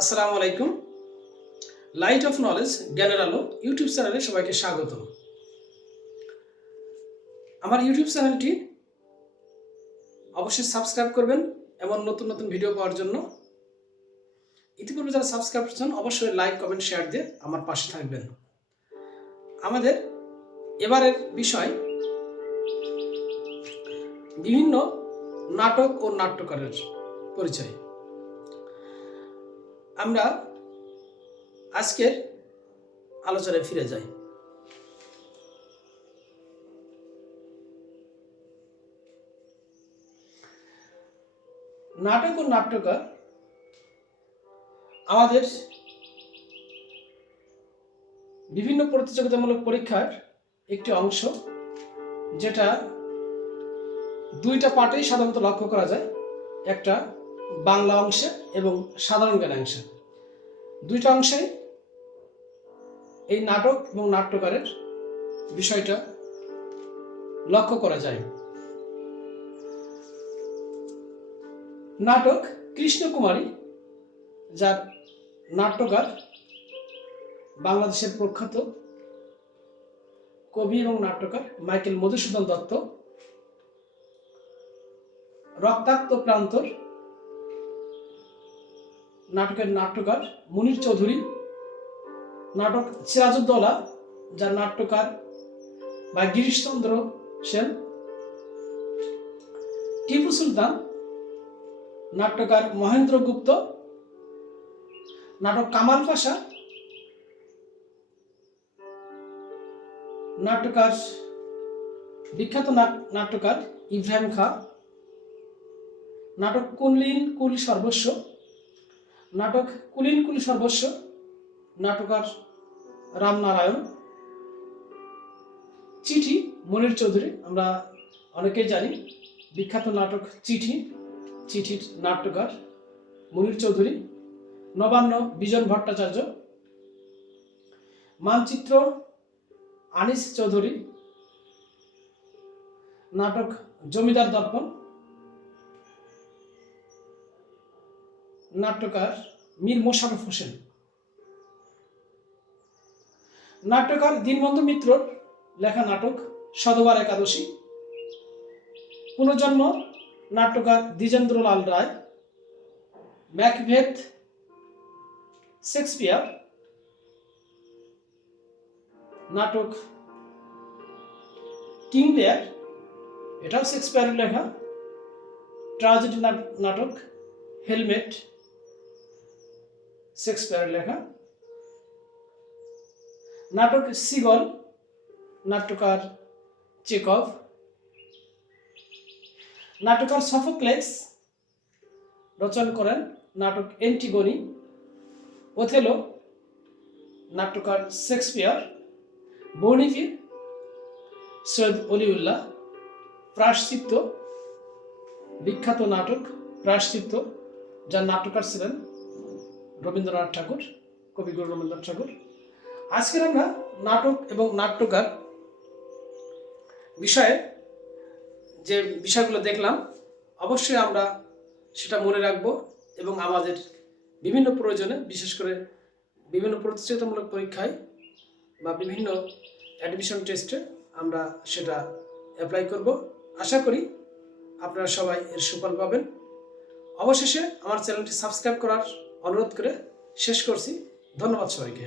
আসসালামু আলাইকুম। Light off knowledge জ্ঞানের আলো ইউটিউব চ্যানেলে সবাইকে স্বাগত। আমার ইউটিউব চ্যানেলটি অবশ্যই সাবস্ক্রাইব করবেন এমন নতুন নতুন ভিডিও পাওয়ার জন্য। ইতিপূর্বে যারা সাবস্ক্রাইব করেছেন অবশ্যই লাইক কমেন্ট শেয়ার দিয়ে আমার পাশে থাকবেন। আমাদের এবারের বিষয় বিভিন্ন নাটক ও নাট্যকারের পরিচয়। আমরা আজকের আলোচনায় ফিরে যাই। নাটক ও নাট্যকার আমাদের বিভিন্ন প্রতিযোগিতামূলক পরীক্ষার একটি অংশ, যেটা দুইটা পার্টেই সাধারণত লক্ষ্য করা যায়, একটা বাংলা অংশে এবং সাধারণ জ্ঞান অংশে। দুইটা অংশে এই নাটক এবং নাট্যকারের বিষয়টা লক্ষ্য করা যায়। নাটক কৃষ্ণকুমারী, যার নাট্যকার বাংলাদেশের প্রখ্যাত কবি এবং নাট্যকার মাইকেল মধুসূদন দত্ত। রক্তাক্ত প্রান্তর নাটকের নাট্যকার মুনির চৌধুরী। নাটক সিরাজউদ্দৌলা, যার নাট্যকার বা গিরিশচন্দ্র সেন। টিপু সুলতান, নাট্যকার মহেন্দ্র গুপ্ত। নাটক কামাল পাশা, নাট্যকার বিখ্যাত নাট্যকার ইব্রাহিম খাঁ। নাটক কুলীন কুল সর্বস্ব, নাটক কুলীন কুল সর্বস্ব, নাট্যকার রামনারায়ণ। চিঠি মুনির চৌধুরী, আমরা অনেকেই জানি বিখ্যাত নাটক চিঠির নাট্যকার মুনির চৌধুরী। নবান্ন বিজন ভট্টাচার্য। মানচিত্র আনিস চৌধুরী। নাটক জমিদার দর্পণ, নাট্যকার মীর মোশাররফ হোসেন। নাট্যকার দীনবন্ধু মিত্রর লেখা নাটক সধবার একাদশী। পুনর্জন্ম নাট্যকার দ্বিজেন্দ্রলাল রায়। Macbeth Shakespeare. নাটক কিং লিয়ার, এটাও শেক্সপিয়ারের লেখা। ট্র্যাজেডি নাটক হেলমেট, শেক্সপিয়ারের লেখা। নাটক সিগল, নাট্যকার চেকভ। নাট্যকার সফোক্লেস রচনা করেন নাটক এন্টিগনি। ওথেলো, নাট্যকার শেক্সপিয়ার। বর্ণিফির সৈয়দ অলিউল্লাহ। প্রায়শ্চিত্ত, বিখ্যাত নাটক প্রায়শ্চিত্ত, যার নাট্যকার ছিলেন রবীন্দ্রনাথ ঠাকুর, কবিগুরু রবীন্দ্রনাথ ঠাকুর। আজকের আমরা নাটক এবং নাট্যকার বিষয়ে যে বিষয়গুলো দেখলাম, অবশ্যই আমরা সেটা মনে রাখব এবং আমাদের বিভিন্ন প্রয়োজনে, বিশেষ করে বিভিন্ন প্রতিযোগিতামূলক পরীক্ষায় বা বিভিন্ন অ্যাডমিশন টেস্টে আমরা সেটা অ্যাপ্লাই করব। আশা করি আপনারা সবাই এর সুফল পাবেন। অবশেষে আমার চ্যানেলটি সাবস্ক্রাইব করার অনুরোধ করে শেষ করছি। ধন্যবাদ সবাইকে।